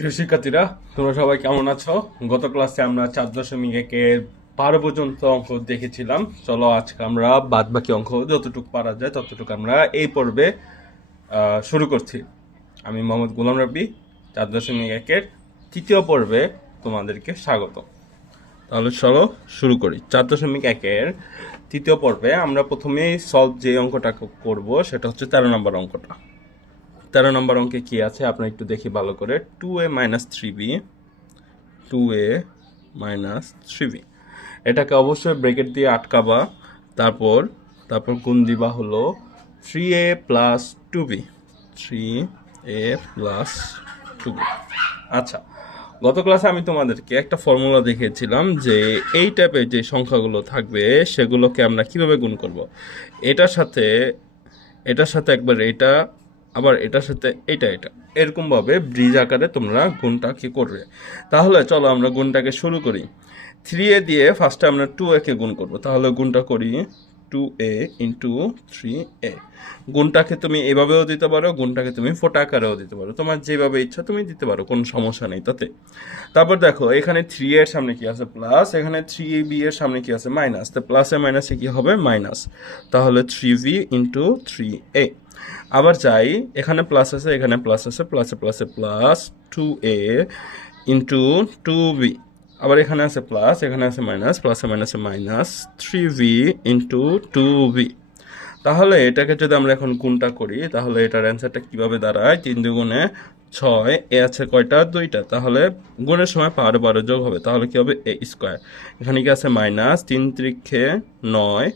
প্রিয় শিক্ষার্থীরা, তোমরা সবাই কেমন আছো? গত ক্লাসে আমরা 4.1-এর 12 পর্যন্ত অঙ্ক দেখেছিলাম। চলো আজকে আমরা বাদ বাকি অঙ্ক যতটুকু পারা যায় ততটুকু আমরা এই পর্বে শুরু করছি। আমি মোহাম্মদ গোলাম রাব্বি, 4.1-এর তৃতীয় পর্বে তোমাদেরকে স্বাগত। তাহলে চলো শুরু করি। 4.1-এর তৃতীয় পর্বে আমরা প্রথমেই সলভ যে অঙ্কটা করব সেটা হচ্ছে 13 নম্বর অঙ্কটা। 13 নম্বর অঙ্কে কি আছে আপনারা একটু দেখি ভালো করে। 2a minus 3b, 2a minus 3b, এটাকে অবশ্যই ব্রেকেট দিয়ে আটকাবা। তারপর তারপর গুণ দিবা হলো 3a plus 2b, 3a plus 2b। আচ্ছা, গত ক্লাসে আমি তোমাদেরকে একটা ফর্মুলা দেখিয়েছিলাম যে এই টাইপের যে সংখ্যাগুলো থাকবে সেগুলোকে আমরা কিভাবে গুণ করব। এটার সাথে একবার এটা, আবার এটার সাথে এটা এরকমভাবে ব্রিজ আকারে তোমরা গুণটাকে করবে। তাহলে চলো আমরা গুণটাকে শুরু করি। 3a দিয়ে ফার্স্টে আমরা 2a কে গুণ করব। তাহলে গুণটা করি 2a ইন্টু 3a। গুণটাকে তুমি এভাবেও দিতে পারো, গুণটাকে তুমি ফোটা আকারেও দিতে পারো, তোমার যেভাবে ইচ্ছা তুমি দিতে পারো, কোনো সমস্যা নেই তাতে। তারপর দেখো এখানে 3a এর সামনে কি আছে প্লাস, এখানে 3b এর সামনে কি আছে মাইনাস, তো প্লাসে মাইনাসে কি হবে মাইনাস। তাহলে 3v ইন্টু 3a। আবার যাই, এখানে প্লাস আছে এখানে প্লাস আছে, প্লাসে প্লাসে প্লাস 2a ইন্টু 2b। আবার এখানে আছে প্লাস এখানে আছে মাইনাস, প্লাসে মাইনাসে মাইনাস 3v ইন্টু 2b। তাহলে এটাকে যদি আমরা এখন গুণটা করি তাহলে এটার অ্যান্সারটা কিভাবে দাঁড়ায়? 3 × 6, এ আছে কয়টা? 2টা। তাহলে গুণের সময় পাওয়ারে পাওয়ারে যোগ হবে, তাহলে কি হবে? a square. এখানে কি আছে মাইনাস 3 × 9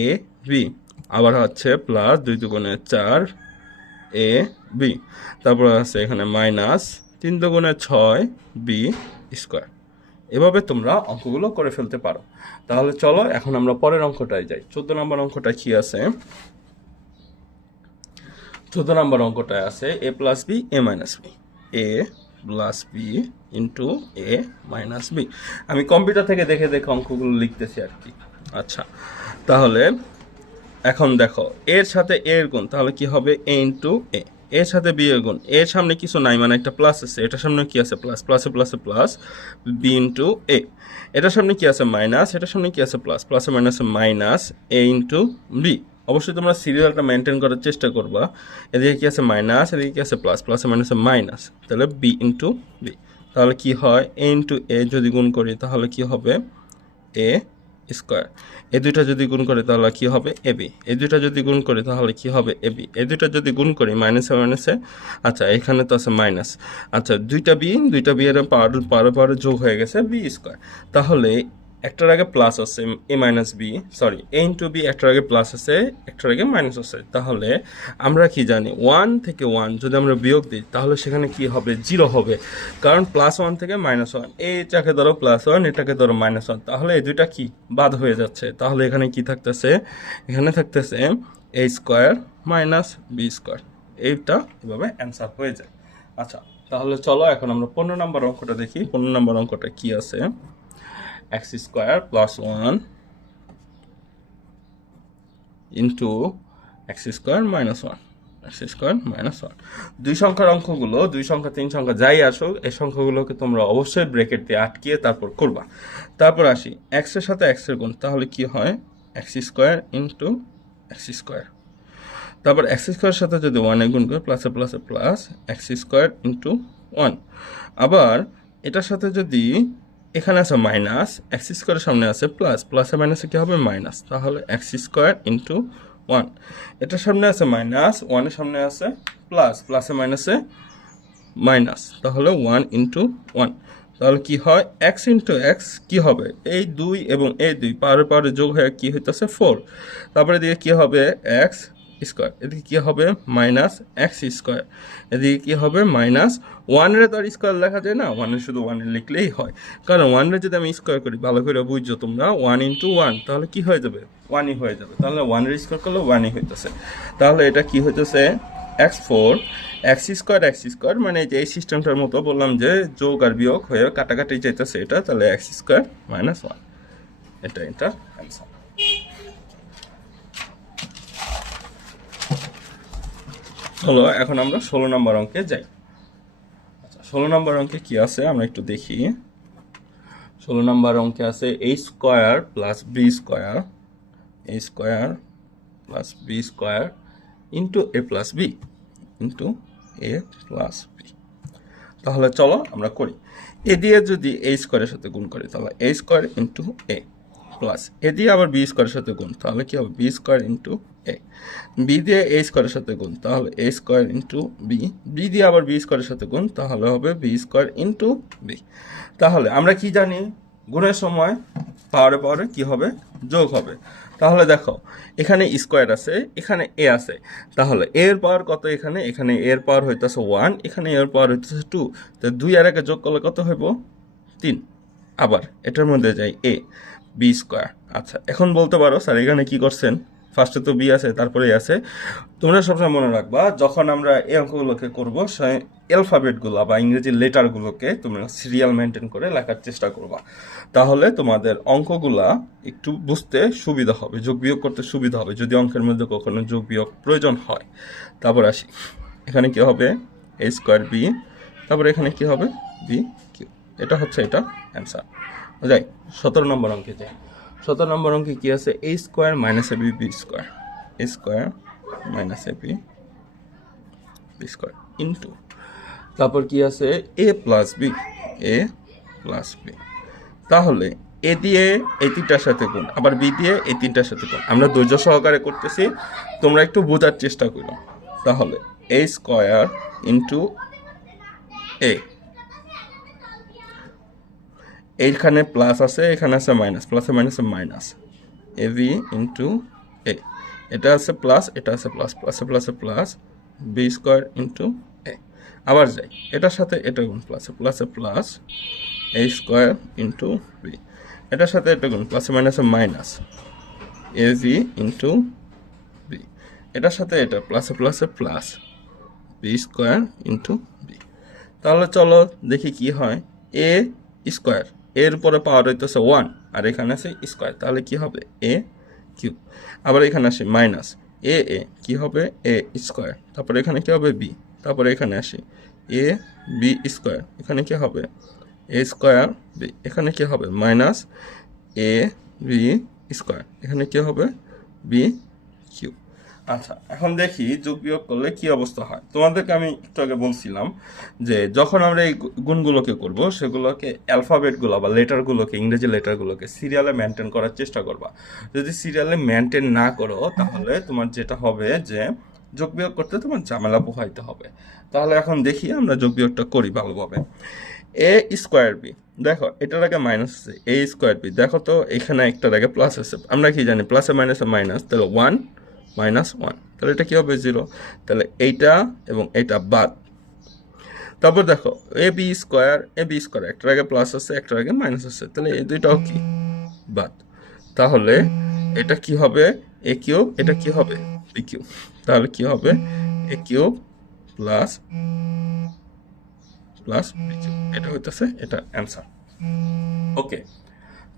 a b, আবার হচ্ছে প্লাস 2 × 4 a b, তারপর আছে এখানে মাইনাস 3 × 6 b স্কোয়ার। এভাবে তোমরা অঙ্কগুলো করে ফেলতে পারো। তাহলে চলো এখন আমরা পরের অঙ্কটায় যাই। 14 নম্বর অঙ্কটা কি আছে? 14 নম্বর অঙ্কটায় আছে a plus B A minus B, A plus B into A minus B. আমি কম্পিউটার থেকে দেখে দেখে অঙ্কগুলো লিখতেছি আর কি। আচ্ছা, তাহলে এখন দেখো এর সাথে এর গুণ, তাহলে কি হবে? a ইন্টু এ। এর সাথে বি এর গুণ, এর সামনে কিছু নাই মানে একটা প্লাস আছে, এটার সামনে কি আছে প্লাস, প্লাসে প্লাসে প্লাস বি ইন্টু এ। এটার সামনে কি আছে মাইনাস, এটার সামনে কি আছে প্লাস, প্লাসে মাইনাসে মাইনাস এ ইন্টু বি। অবশ্যই তোমরা সিরিয়ালটা মেনটেন করার চেষ্টা করবা। এদিকে কি আছে মাইনাস, এদিকে কি আছে প্লাস, প্লাসে মাইনাসে মাইনাস, তাহলে বি ইন্টু বি। তাহলে কি হয়? এ ইন্টু এ যদি গুণ করি তাহলে কি হবে? এ স্কোয়ার। এই দুইটা যদি গুণ করি তাহলে কি হবে? A B. এই দুইটা যদি গুণ করি তাহলে কি হবে? A B. এই দুইটা যদি গুণ করি মাইনাসে মাইনাসে, আচ্ছা এখানে তো আছে মাইনাস, আচ্ছা দুইটা বি এর পাওয়ারে যোগ হয়ে গেছে বি স্কোয়ার। তাহলে একটার আগে প্লাস আছে এ মাইনাস বি, সরি এ ইন্টু বি, একটার আগে প্লাস আছে একটার আগে মাইনাস আছে। তাহলে আমরা কি জানি 1 থেকে 1 যদি আমরা বিয়োগ দিই তাহলে সেখানে কি হবে? 0 হবে, কারণ +1 থেকে -1, এইটাকে ধরো +1 এটাকে ধরো -1, তাহলে এই দুইটা কি বাদ হয়ে যাচ্ছে। তাহলে এখানে কি থাকতেছে? এখানে থাকতেছে a square minus B square. এইটা এভাবে অ্যান্সার হয়ে যায়। আচ্ছা, তাহলে চলো এখন আমরা 15 নম্বর অঙ্কটা দেখি। 15 নম্বর অঙ্কটা কি আছে? x square plus 1 into x square minus 1, x square minus 1। দুই সংখ্যার অঙ্কগুলো, 2 সংখ্যা 3 সংখ্যা যাই আসুক, এই সংখ্যাগুলোকে তোমরা অবশ্যই ব্রেকেট দিয়ে আটকিয়ে তারপর করবা। তারপর আসি এক্স এর সাথে এক্স এর গুণ, তাহলে কি হয়? X square into x square. তারপর এক্স স্কোয়ারের সাথে যদি 1 এ গুণ করে প্লাসে প্লাসে প্লাস এক্স স্কোয়ার ইন্টু 1। আবার এটার সাথে যদি এখানে আছে মাইনাস, এক্স স্কোয়ারের সামনে আছে প্লাস, প্লাসে মাইনাসে কি হবে? মাইনাস, তাহলে এক্স স্কোয়ার ইন্টু 1। এটার সামনে আছে মাইনাস, 1 এর সামনে আছে প্লাস, প্লাসে মাইনাসে মাইনাস, তাহলে 1 ইন্টু 1। তাহলে কি হয়? এক্স ইন্টু এক্স কি হবে? এই 2 এবং এই 2 পাওয়ারে যোগ হয়ে কি হইতেছে? 4। তারপরে এদিকে কি হবে? এক্স স্কোয়ার, এদিকে কি হবে? মাইনাস এক্স স্কোয়ার, এদিকে কি হবে? মাইনাস 1 এর তো আর স্কোয়ার লেখা যায় না, 1 এর শুধু 1 এর লিখলেই হয়, কারণ 1 এর যদি আমি স্কোয়ার করি, ভালো করে বুঝছো তোমরা, 1 ইন্টু 1 তাহলে কি হয়ে যাবে? 1ই হয়ে যাবে। তাহলে 1 এর স্কোয়ার করলে 1ই হইতেছে। তাহলে এটা কি হইতেছে? x4 এক্স স্কোয়ার, মানে যে এই সিস্টেমটার মতো বললাম যে যোগ আর বিয়োগ হয়ে কাটাকাটি যেতেছে এটা, তাহলে এক্স স্কোয়ার মাইনাস 1, এটা অ্যান্সার। চলো এখন আমরা 16 নম্বর অঙ্কে যাই। আচ্ছা, 16 নম্বর অঙ্কে কি আছে আমরা একটু দেখি। 16 নম্বর অঙ্কে আছে a square plus b square, a square plus b square into a plus b into a plus b। তাহলে চলো আমরা করি। এ দিয়ে যদি a স্কয়ারের সাথে গুণ করি তাহলে a square into a plus a দিয়ে আবার b স্কয়ারের সাথে গুণ তাহলে কি হবে b square into a, b দিয়ে a স্কয়ারের সাথে গুণ তাহলে a square into b, b দিয়ে আবার b স্কয়ারের সাথে গুণ তাহলে হবে b স্কয়ার ইন্টু b। তাহলে আমরা কি জানি গুণের সময় পাওয়ারে পাওয়ারে কি হবে যোগ হবে। তাহলে দেখো এখানে স্কয়ার আছে এখানে a আছে, তাহলে a এর পাওয়ার কত এখানে, এখানে a এর পাওয়ার হইতাছে 1 এখানে a এর পাওয়ার হইতাছে 2, তো 2 আর 1 যোগ করলে কত হইব 3। আবার এটার মধ্যে যাই a b স্কয়ার। আচ্ছা এখন বলতে পারো স্যার এখানে কি করছেন, ফার্স্টে তো বি আছে তারপরে আছে। তোমরা সবসময় মনে রাখবা যখন আমরা এই অঙ্কগুলোকে করবো অ্যালফাবেটগুলো বা ইংরেজি লেটারগুলোকে তোমরা সিরিয়াল মেনটেন করে লেখার চেষ্টা করবা, তাহলে তোমাদের অঙ্কগুলা একটু বুঝতে সুবিধা হবে, যোগ বিয়োগ করতে সুবিধা হবে যদি অঙ্কের মধ্যে কখনো যোগ বিয়োগ প্রয়োজন হয়। তারপর আসি এখানে কি হবে a স্কয়ার বি, তারপর এখানে কি হবে বি কিউ, এটা হচ্ছে এটা অ্যান্সার। যাই 17 নম্বর অঙ্কে যাই। 17 নম্বর অঙ্কে কি আছে a square minus A B B square, a square minus A B B square into তারপর কি আছে a plus B, a plus B. তাহলে এ দিয়ে এই তিনটার সাথে গুণ আবার বি দিয়ে এই তিনটার সাথে গুণ, আমরা ধৈর্য সহকারে করতেছি তোমরা একটু বোঝার চেষ্টা করো। তাহলে a স্কয়ার ইন্টু a, এইখানে প্লাস আছে এখানে আছে মাইনাস, প্লাসে মাইনাসে minus A B into A, এটা আছে প্লাস এটা আছে প্লাস, প্লাসে প্লাসে plus B square into A. আবার যাই এটার সাথে এটা গুণ প্লাসে প্লাসে plus A square into B, এটার সাথে এটা গুণ প্লাসে মাইনাসে minus A B into B, এটার সাথে এটা প্লাসে প্লাসে plus B square into B. তাহলে চলো দেখি কি হয়, এ স্কোয়ার এর উপরে পাওয়ার হইতেছে 1 আর এখানে আছে স্কোয়ার তাহলে কি হবে এ কিউব, আবার এখানে আসি মাইনাস এ এ কি হবে এ স্কোয়ার, তারপরে এখানে কি হবে বি, তারপরে এখানে আসি এ বি স্কোয়ার এখানে কি হবে এ স্কোয়ার বি, এখানে কি হবে মাইনাস এ বি স্কোয়ার এখানে কি হবে বি কিউব। আচ্ছা এখন দেখি যোগ বিয়োগ করলে কি অবস্থা হয়। তোমাদেরকে আমি একটু আগে বলছিলাম যে যখন আমরা এই গুণগুলোকে করব সেগুলোকে অ্যালফাবেটগুলো বা লেটারগুলোকে ইংরেজি লেটারগুলোকে সিরিয়ালে মেনটেন করার চেষ্টা করবা। যদি সিরিয়ালে মেনটেন না করো তাহলে তোমার যেটা হবে যে যোগ বিয়োগ করতে তোমার ঝামেলা পোহাইতে হবে। তাহলে এখন দেখি আমরা যোগ বিয়োগটা করি ভালোভাবে। এ স্কোয়ার বি, দেখো এটার আগে মাইনাস আছে এ স্কোয়ার বি, দেখো তো এখানে একটার আগে প্লাস আছে, আমরা কি জানি প্লাসে মাইনাসে মাইনাস, তাহলে 1 মাইনাস 1 তাহলে এটা কি হবে 0, তাহলে এইটা এবং এইটা বাদ। তারপর দেখো এ বি স্কোয়ার একটার আগে প্লাস আছে একটার আগে মাইনাস আছে তাহলে এই দুইটাও কি বাদ, তাহলে এটা কি হবে এ কিউব, এটা কি হবে বি কিউব, তাহলে কি হবে a cube plus plus b cube, এটা হইতেছে এটা অ্যান্সার। ওকে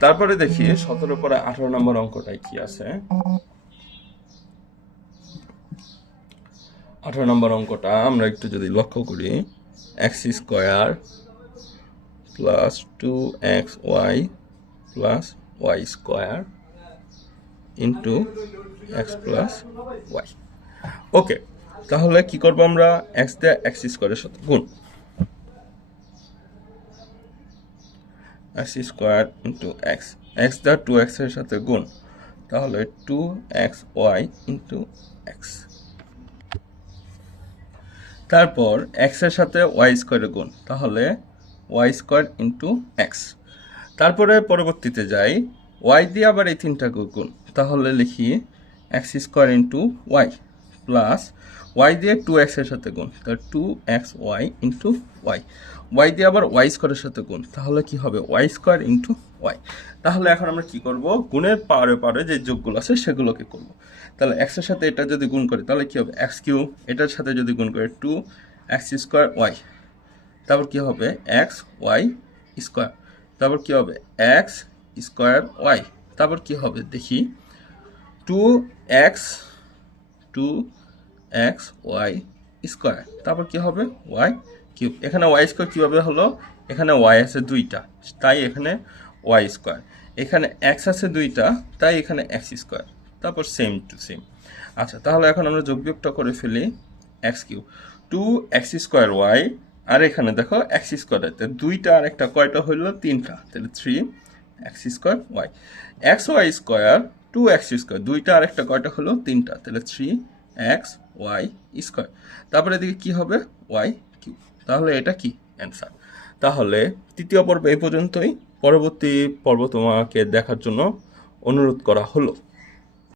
তারপরে দেখি 17 পরে 18 নম্বর অঙ্কটাই কি আছে। 18 নম্বর অঙ্কটা আমরা একটু যদি লক্ষ্য করি x square plus 2xy plus y square into x plus y. Okay তাহলে কি করবো আমরা এক্স দিয়ে এক্স স্কোয়ারের সাথে গুণ, x square into x, x দিয়ে 2x এর সাথে গুণ তাহলে 2xy ইন্টু এক্স, তারপর এক্স এর সাথে ওয়াই স্কোয়ারে গুণ তাহলে ওয়াই স্কোয়ার ইন্টু এক্স, তারপরে পরবর্তীতে যাই ওয়াই দিয়ে আবার এই তিনটাকে গুণ তাহলে লিখি X square into Y plus Y দিয়ে 2x এর সাথে গুণ তাহলে 2xy ইন্টু ওয়াই, ওয়াই দিয়ে আবার ওয়াই স্কোয়ারের সাথে গুণ তাহলে কি হবে ওয়াই স্কোয়ার ইন্টু ওয়াই। তাহলে এখন আমরা কি করব গুণের পাওয়ারে পাওয়ারে যে যোগগুলো আছে সেগুলোকে করব। তাহলে এক্স এর সাথে এটা যদি গুণ করি তাহলে কি হবে এক্স কিউব, এটার সাথে যদি গুণ করি 2x স্কোয়ার ওয়াই, তারপর কি হবে এক্স ওয়াই স্কোয়ার, তারপর কি হবে এক্স স্কোয়ার ওয়াই, তারপর কি হবে দেখি 2x ওয়াই স্কোয়ার, তারপর কি হবে ওয়াই কিউব। এখানে ওয়াই স্কোয়ার কীভাবে হলো, এখানে ওয়াই আছে দুইটা, তাই এখানে ওয়াই স্কোয়ার। এখানে এক্স আছে দুইটা, তাই এখানে এক্স স্কোয়ার। তারপর সেম টু সেম। আচ্ছা, তাহলে এখন আমরা যোগ বিয়োগটা করে ফেলি। এক্স কিউব, 2x² ওয়াই, আর এখানে দেখো এক্স স্কোয়ার, দুইটা আর একটা কয়টা হইলো, তিনটা, তাহলে 3x² Y. X Y square 2x², দুইটা আর একটা কয়টা হলো, তিনটা, তাহলে 3xy স্কোয়ার। তারপরে এদিকে কি হবে, ওয়াই কিউব। তাহলে এটা কি অ্যান্সার। তাহলে তৃতীয় পর্ব এই পর্যন্তই। পরবর্তী পর্ব তোমাকে দেখার জন্য অনুরোধ করা হলো।